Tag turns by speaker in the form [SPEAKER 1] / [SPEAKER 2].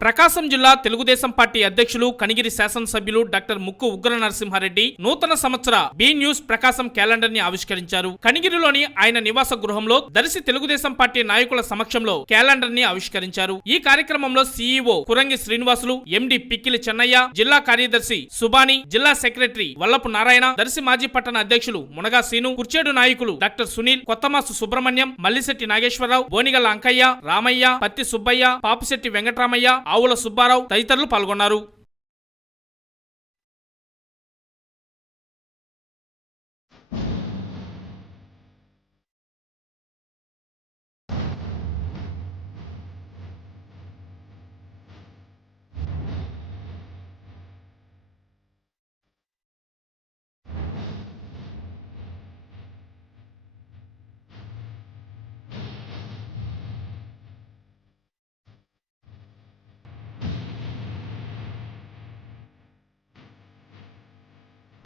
[SPEAKER 1] ప్రకాశం జిల్లా తెలుగుదేశం పార్టీ అధ్యక్షులు కనిగిరి శాసనసభ్యులు డాక్టర్ ముక్కు ఉగ్ర నరసింహారెడ్డి నూతన సంవత్సర బి న్యూస్ ప్రకాశం క్యాలెండర్ని ఆవిష్కరించారు. కనిగిరిలోని ఆయన నివాస గృహంలో దర్శి తెలుగుదేశం పార్టీ నాయకుల సమక్షంలో క్యాలెండర్ని ఆవిష్కరించారు. ఈ కార్యక్రమంలో సీఈఓ కురంగి శ్రీనివాసులు ఎండి పిక్కిలి చెన్నయ్య జిల్లా కార్యదర్శి సుబాని జిల్లా సెక్రటరీ వల్లపు నారాయణ దర్శి మాజీ పట్టణ అధ్యక్షులు మునగా సీను కుర్చేడు నాయకులు డాక్టర్ సునీల్ కొత్తమాసు సుబ్రహ్మణ్యం మల్లిశెట్టి నాగేశ్వరరావు బోనిగల అంకయ్య రామయ్య పత్తి సుబ్బయ్య పాపిశెట్టి వెంకటరామయ్య ఆవుల సుబ్బారావు తదితరులు పాల్గొన్నారు.